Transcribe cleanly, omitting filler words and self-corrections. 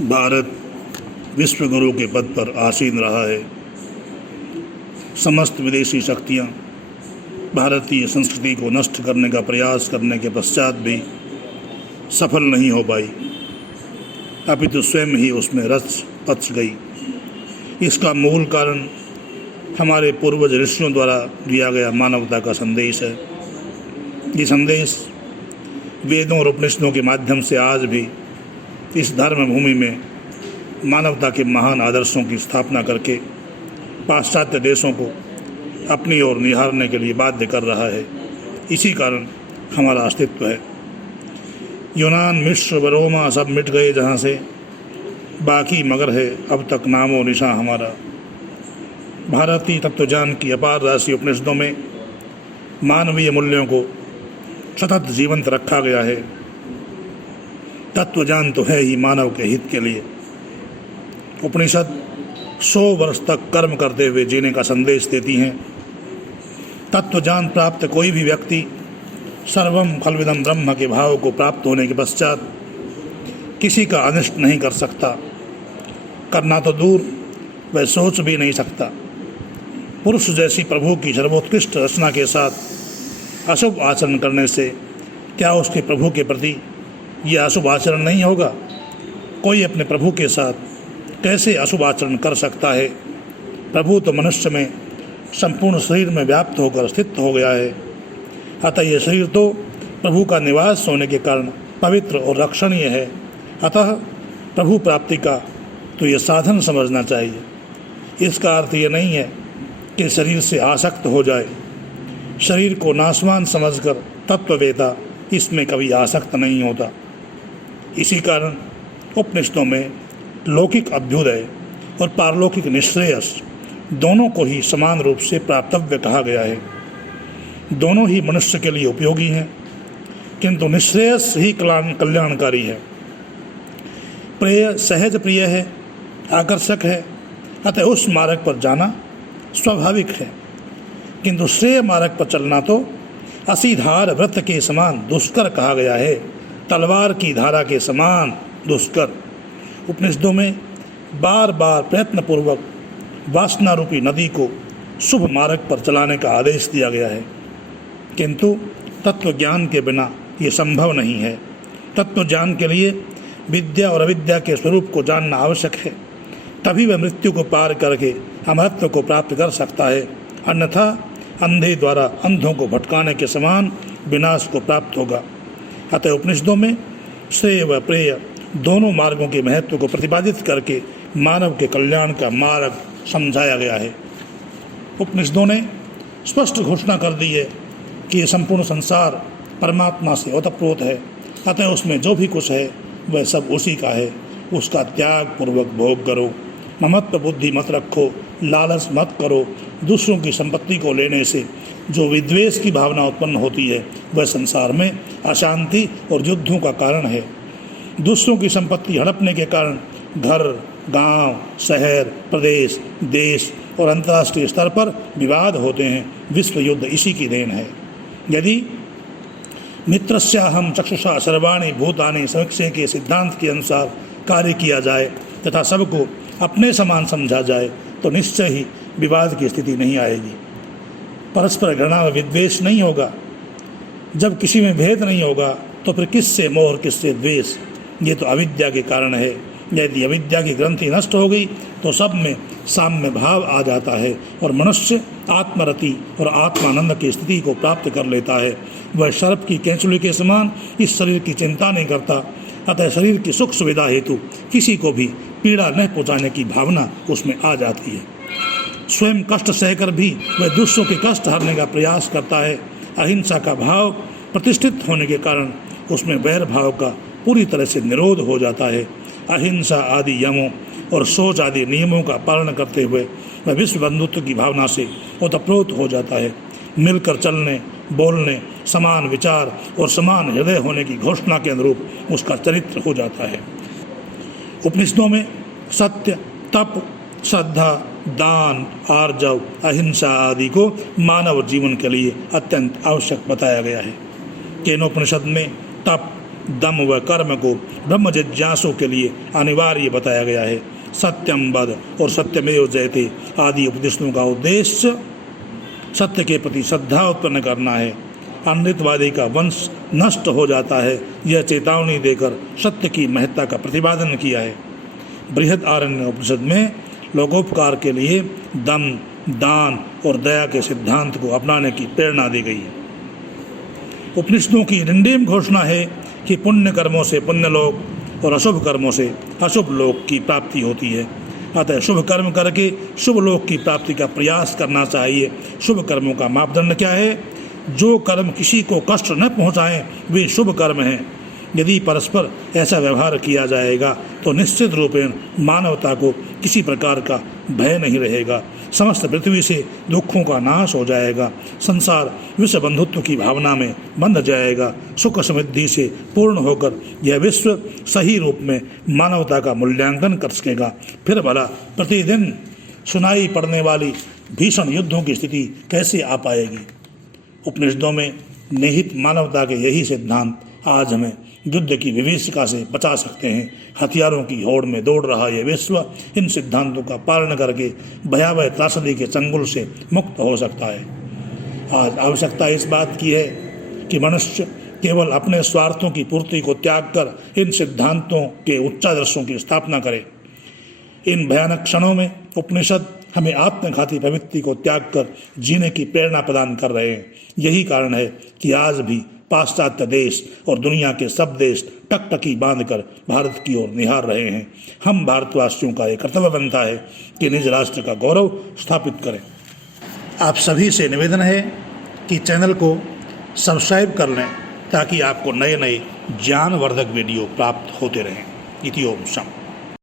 भारत विश्व गुरु के पद पर आसीन रहा है। समस्त विदेशी शक्तियाँ भारतीय संस्कृति को नष्ट करने का प्रयास करने के पश्चात भी सफल नहीं हो पाई, अपितु स्वयं ही उसमें रच पच गई। इसका मूल कारण हमारे पूर्वज ऋषियों द्वारा दिया गया मानवता का संदेश है। ये संदेश वेदों और उपनिषदों के माध्यम से आज भी इस धर्म भूमि में मानवता के महान आदर्शों की स्थापना करके पाश्चात्य देशों को अपनी ओर निहारने के लिए बाध्य कर रहा है। इसी कारण हमारा अस्तित्व है। यूनान, मिस्र, बरोमा सब मिट गए जहाँ से, बाकी मगर है अब तक नामो निशान हमारा। भारतीय तत्वज्ञान की अपार राशि उपनिषदों में मानवीय मूल्यों को सतत जीवंत रखा गया है। तत्वज्ञान तो है ही मानव के हित के लिए। उपनिषद 100 वर्ष तक कर्म करते हुए जीने का संदेश देती हैं। तत्वज्ञान प्राप्त कोई भी व्यक्ति सर्वम खल्विदम ब्रह्म के भाव को प्राप्त होने के पश्चात किसी का अनिष्ट नहीं कर सकता। करना तो दूर, वह सोच भी नहीं सकता। पुरुष जैसी प्रभु की सर्वोत्कृष्ट रचना के साथ अशुभ आचरण करने से क्या उसके प्रभु के प्रति यह अशुभ आचरण नहीं होगा? कोई अपने प्रभु के साथ कैसे अशुभ आचरण कर सकता है? प्रभु तो मनुष्य में संपूर्ण शरीर में व्याप्त होकर स्थित हो गया है। अतः यह शरीर तो प्रभु का निवास होने के कारण पवित्र और रक्षणीय है। अतः प्रभु प्राप्ति का तो यह साधन समझना चाहिए। इसका अर्थ यह नहीं है कि शरीर से आसक्त हो जाए। शरीर को नाशवान समझकर तत्ववेता इसमें कभी आसक्त नहीं होता। इसी कारण उपनिषदों में लौकिक अभ्युदय और पारलौकिक निश्रेयस दोनों को ही समान रूप से प्राप्तव्य कहा गया है। दोनों ही मनुष्य के लिए उपयोगी हैं, किंतु निश्रेयस ही कल्याणकारी है। प्रेय सहज प्रिय है, आकर्षक है, अतः उस मार्ग पर जाना स्वाभाविक है। किंतु श्रेय मार्ग पर चलना तो असीधार व्रत के समान दुष्कर कहा गया है। तलवार की धारा के समान दुष्कर। उपनिषदों में बार बार प्रयत्नपूर्वक वासना रूपी नदी को शुभ मार्ग पर चलाने का आदेश दिया गया है, किंतु तत्व ज्ञान के बिना ये संभव नहीं है। तत्व ज्ञान के लिए विद्या और अविद्या के स्वरूप को जानना आवश्यक है, तभी वह मृत्यु को पार करके अमरत्व को प्राप्त कर सकता है। अन्यथा अंधे द्वारा अंधों को भटकाने के समान विनाश को प्राप्त होगा। अतः उपनिषदों में श्रेय व प्रेय दोनों मार्गों के महत्व को प्रतिपादित करके मानव के कल्याण का मार्ग समझाया गया है। उपनिषदों ने स्पष्ट घोषणा कर दी है कि ये संपूर्ण संसार परमात्मा से ओतप्रोत है। अतः उसमें जो भी कुछ है वह सब उसी का है। उसका त्याग पूर्वक भोग करो। ममत्व बुद्धि मत रखो, लालच मत करो। दूसरों की संपत्ति को लेने से जो विद्वेष की भावना उत्पन्न होती है वह संसार में अशांति और युद्धों का कारण है। दूसरों की संपत्ति हड़पने के कारण घर, गांव, शहर, प्रदेश, देश और अंतर्राष्ट्रीय स्तर पर विवाद होते हैं। विश्व युद्ध इसी की देन है। यदि मित्रस्याहं चक्षुषा सर्वाणि भूतानि समीक्षे के सिद्धांत के अनुसार कार्य किया जाए तथा सबको अपने समान समझा जाए तो निश्चय ही विवाद की स्थिति नहीं आएगी। परस्पर घृणा व विद्वेष नहीं होगा। जब किसी में भेद नहीं होगा तो फिर किससे मोह और किससे द्वेष? ये तो अविद्या के कारण है। यदि अविद्या की ग्रंथि नष्ट हो गई तो सब में साम्य भाव आ जाता है और मनुष्य आत्मरति और आत्मानंद की स्थिति को प्राप्त कर लेता है। वह सर्प की केंचुली के समान इस शरीर की चिंता नहीं करता। अतः शरीर की सुख सुविधा हेतु किसी को भी पीड़ा न पहुँचाने की भावना उसमें आ जाती है। स्वयं कष्ट सहकर भी वह दूसरों के कष्ट हरने का प्रयास करता है। अहिंसा का भाव प्रतिष्ठित होने के कारण उसमें वैर भाव का पूरी तरह से निरोध हो जाता है। अहिंसा आदि यमों और सोच आदि नियमों का पालन करते हुए वह विश्व बंधुत्व की भावना से ओतप्रोत हो जाता है। मिलकर चलने, बोलने, समान विचार और समान हृदय होने की घोषणा के अनुरूप उसका चरित्र हो जाता है। उपनिषदों में सत्य, तप, श्रद्धा, दान, आर्जव, अहिंसा आदि को मानव जीवन के लिए अत्यंत आवश्यक बताया गया है। केनोपनिषद में तप, दम व कर्म को ब्रह्म जिज्ञासु के लिए अनिवार्य बताया गया है। सत्यम वद और सत्यमेव जयते आदि उपदेशों का उद्देश्य सत्य के प्रति श्रद्धा उत्पन्न करना है। अमृतवादी का वंश नष्ट हो जाता है, यह चेतावनी देकर सत्य की महत्ता का प्रतिपादन किया है। बृहदारण्यक उपनिषद में लोकोपकार के लिए दम, दान और दया के सिद्धांत को अपनाने की प्रेरणा दी गई है। उपनिषदों की रिंडीम घोषणा है कि पुण्य कर्मों से पुण्य लोक और अशुभ कर्मों से अशुभ लोक की प्राप्ति होती है। अतः शुभ कर्म करके शुभ लोक की प्राप्ति का प्रयास करना चाहिए। शुभ कर्मों का मापदंड क्या है? जो कर्म किसी को कष्ट न पहुँचाएं वे शुभ कर्म हैं। यदि परस्पर ऐसा व्यवहार किया जाएगा तो निश्चित रूपेण मानवता को किसी प्रकार का भय नहीं रहेगा। समस्त पृथ्वी से दुखों का नाश हो जाएगा। संसार विश्व बंधुत्व की भावना में बंध जाएगा। सुख समृद्धि से पूर्ण होकर यह विश्व सही रूप में मानवता का मूल्यांकन कर सकेगा। फिर भला प्रतिदिन सुनाई पड़ने वाली भीषण युद्धों की स्थिति कैसे आ पाएगी? उपनिषदों में निहित मानवता के यही सिद्धांत आज हमें युद्ध की विभीषिका से बचा सकते हैं। हथियारों की होड़ में दौड़ रहा यह विश्व इन सिद्धांतों का पालन करके भयावह त्रासदी के चंगुल से मुक्त हो सकता है। आज आवश्यकता इस बात की है कि मनुष्य केवल अपने स्वार्थों की पूर्ति को त्याग कर इन सिद्धांतों के उच्चादर्शों की स्थापना करे। इन भयानक क्षणों में उपनिषद हमें आत्मघाती प्रवृत्ति को त्याग कर जीने की प्रेरणा प्रदान कर रहे हैं। यही कारण है कि आज भी पाश्चात्य देश और दुनिया के सब देश टकटकी बांधकर भारत की ओर निहार रहे हैं। हम भारतवासियों का एक कर्तव्य बनता है कि निज राष्ट्र का गौरव स्थापित करें। आप सभी से निवेदन है कि चैनल को सब्सक्राइब कर लें ताकि आपको नए नए ज्ञानवर्धक वीडियो प्राप्त होते रहें। इति ओम शम।